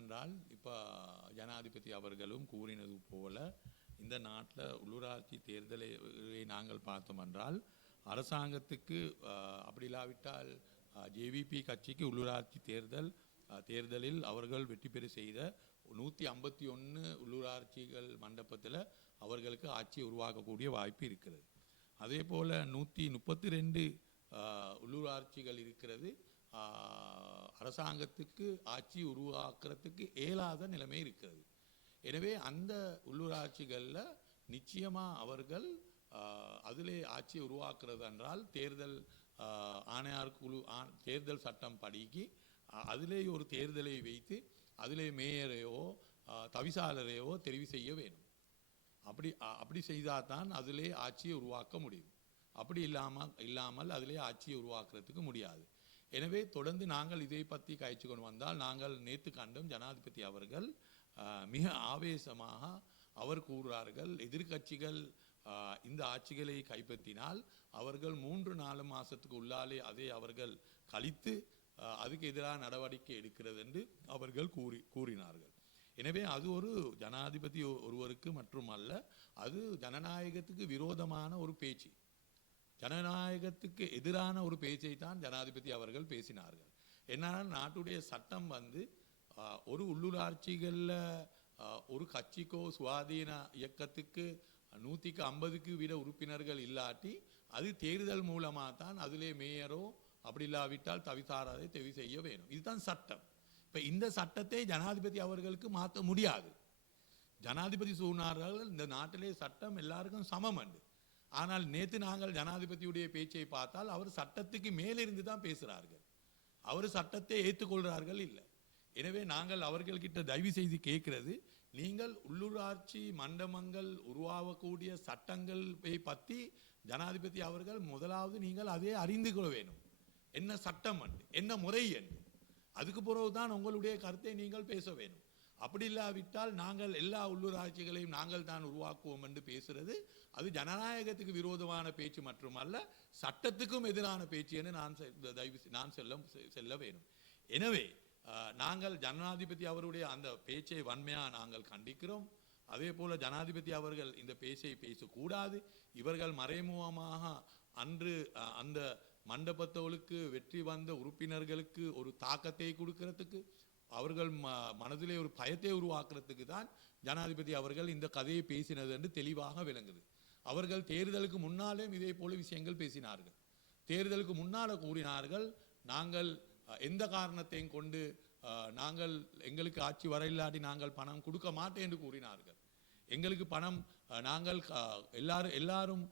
என்னவென்றால் இப்போ ஜனாதிபதி அவர்களும் கூறினது போல இந்த நாட்டில் உள்ளூராட்சி தேர்தலை நாங்கள் பார்த்தோம் என்றால் அரசாங்கத்துக்கு அப்படி இல்லாவிட்டால் ஜேவிபி கட்சிக்கு உள்ளூராட்சி தேர்தல் தேர்தலில் அவர்கள் வெற்றி பெற செய்த நூற்றி ஐம்பத்தி ஒன்று உள்ளூராட்சிகள் மண்டபத்தில் அவர்களுக்கு ஆட்சி உருவாக்கக்கூடிய வாய்ப்பு இருக்கிறது. அதே போல் நூற்றி முப்பத்தி ரெண்டு உள்ளூராட்சிகள் இருக்கிறது. அரசாங்கத்துக்கு ஆட்சி உருவாக்குறதுக்கு இயலாத நிலைமை இருக்கிறது. எனவே அந்த உள்ளூராட்சிகளில் நிச்சயமாக அவர்கள் அதிலே ஆட்சியை உருவாக்குறது என்றால் தேர்தல் ஆணையார் குழு தேர்தல் சட்டம் படிக்கு அதிலே ஒரு தேர்தலை வைத்து அதிலே மேயரையோ தவிசாளரையோ தெரிவு செய்ய வேணும் அப்படி அப்படி செய்தால் தான் அதிலே ஆட்சியை உருவாக்க முடியும். அப்படி இல்லாமல் இல்லாமல் அதிலே ஆட்சியை உருவாக்குறதுக்கு முடியாது. எனவே தொடர்ந்து நாங்கள் இதை பற்றி காய்ச்சி கொண்டு வந்தால் நாங்கள் நேற்று கண்டும் ஜனாதிபதி அவர்கள் மிக ஆவேசமாக அவர் கூறுகிறார்கள் எதிர்க்கட்சிகள் இந்த ஆட்சிகளை கைப்பற்றினால் அவர்கள் மூன்று நாலு மாதத்துக்கு உள்ளாலே அதை அவர்கள் கழித்து அதுக்கு எதிராக நடவடிக்கை எடுக்கிறது என்று அவர்கள் கூறி கூறினார்கள். எனவே அது ஒரு ஜனாதிபதி ஒருவருக்கு ஒருவருக்கு மட்டுமல்ல அது ஜனநாயகத்துக்கு விரோதமான ஒரு பேச்சு. ஜனநாயகத்துக்கு எதிரான ஒரு பேச்சை தான் ஜனாதிபதி அவர்கள் பேசினார்கள். என்னன்னா நாட்டுடைய சட்டம் வந்து ஒரு உள்ளூராட்சிகளில் ஒரு கட்சிக்கோ சுவாதீன இயக்கத்துக்கு நூற்றிக்கு ஐம்பதுக்கு விட உறுப்பினர்கள் இல்லாட்டி அது தேர்தல் மூலமாக தான் அதிலே மேயரோ அப்படி இல்லாவிட்டால் தவிசாராதை தெவி செய்ய வேணும். இதுதான் சட்டம். இப்போ இந்த சட்டத்தை ஜனாதிபதி அவர்களுக்கு மாற்ற முடியாது. ஜனாதிபதி சொன்னார்கள் இந்த நாட்டிலே சட்டம் எல்லாருக்கும் சமம் அண்டு ஆனால் நேற்று நாங்கள் ஜனாதிபதியுடைய பேச்சை பார்த்தால் அவர் சட்டத்துக்கு மேலிருந்து தான் பேசுகிறார்கள் அவர் சட்டத்தை ஏற்றுக்கொள்கிறார்கள் இல்லை. எனவே நாங்கள் அவர்கள்கிட்ட தயவு செய்து கேட்கிறது நீங்கள் உள்ளூராட்சி மண்டபங்கள் உருவாகக்கூடிய சட்டங்களை பற்றி ஜனாதிபதி அவர்கள் முதலாவது நீங்கள் அதே அறிந்து கொள்ள வேணும் என்ன சட்டம் என்று என்ன முறை என்று. அதுக்கு பிறகு தான் உங்களுடைய கருத்தை நீங்கள் பேச வேணும் அப்படி இல்லாவிட்டால் நாங்கள் எல்லா உள்ளூராட்சிகளையும் நாங்கள் தான் உருவாக்குவோம் என்று பேசுகிறது அது ஜனநாயகத்துக்கு விரோதமான பேச்சு மட்டுமல்ல சட்டத்துக்கும் எதிரான பேச்சு என்று நான் செ- தயவு நான் செல்ல செல்ல வேணும் எனவே நாங்கள் ஜனாதிபதி அவருடைய அந்த பேச்சை வன்மையாக நாங்கள் கண்டிக்கிறோம். அதே போல் ஜனாதிபதி அவர்கள் இந்த பேச்சை பேசக்கூடாது. இவர்கள் மறைமுகமாக அன்று அந்த மண்டபத்தவளுக்கு வெற்றி வந்த உறுப்பினர்களுக்கு ஒரு தாக்கத்தை கொடுக்கறதுக்கு அவர்கள் ம மனதிலே ஒரு பயத்தை உருவாக்குறதுக்கு தான் ஜனாதிபதி அவர்கள் இந்த கதையை பேசினது என்று தெளிவாக விளங்குது. அவர்கள் தேர்தலுக்கு முன்னாலேயும் இதே போல விஷயங்கள் பேசினார்கள். தேர்தலுக்கு முன்னால கூறினார்கள் நாங்கள் எந்த காரணத்தையும் கொண்டு நாங்கள் எங்களுக்கு ஆட்சி வர இல்லாட்டி நாங்கள் பணம் கொடுக்க மாட்டேன் என்று கூறினார்கள். எங்களுக்கு பணம் நாங்கள் எல்லாரும் எல்லாரும்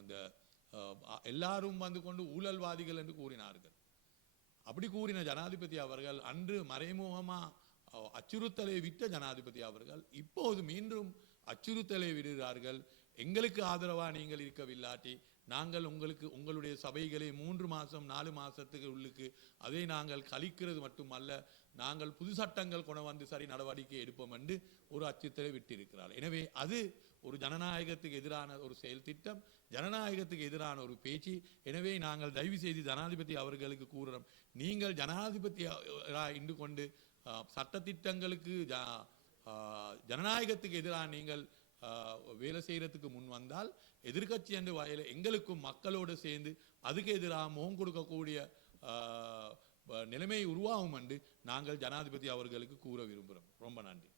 அந்த எல்லாரும் வந்து கொண்டு ஊழல்வாதிகள் என்று கூறினார்கள். அப்படி கூறின ஜனாதிபதி அவர்கள் அன்று மறைமுகமா அச்சுறுத்தலை விட்ட ஜனாதிபதி அவர்கள் இப்போது மீண்டும் அச்சுறுத்தலை விடுகிறார்கள். எங்களுக்கு ஆதரவா நீங்கள் இருக்கவில்லாட்டி நாங்கள் உங்களுக்கு உங்களுடைய சபைகளை மூன்று மாதம் நாலு மாதத்துக்கு உள்ளுக்கு அதை நாங்கள் கழிக்கிறது மட்டுமல்ல நாங்கள் புது சட்டங்கள் கொண்டு வந்து சரி நடவடிக்கை எடுப்போம் என்று ஒரு அச்சுறுத்தலை விட்டிருக்கிறார். எனவே அது ஒரு ஜனநாயகத்துக்கு எதிரான ஒரு செயல் திட்டம் ஜனநாயகத்துக்கு எதிரான ஒரு பேச்சு. எனவே நாங்கள் தயவு செய்து ஜனாதிபதி அவர்களுக்கு கூறுறோம் நீங்கள் ஜனாதிபதி இன்று கொண்டு சட்டத்திட்டங்களுக்கு ஜ- ஜனநாயகத்துக்கு எதிராக நீங்கள் வேலை செய்யறதுக்கு முன் வந்தால் எதிர்க்கட்சி என்ற வகையில் எங்களுக்கும் மக்களோடு சேர்ந்து அதுக்கு எதிராக முகம் கொடுக்கக்கூடிய நிலைமை உருவாகும் என்று நாங்கள் ஜனாதிபதி அவர்களுக்கு கூற விரும்புகிறோம். ரொம்ப நன்றி.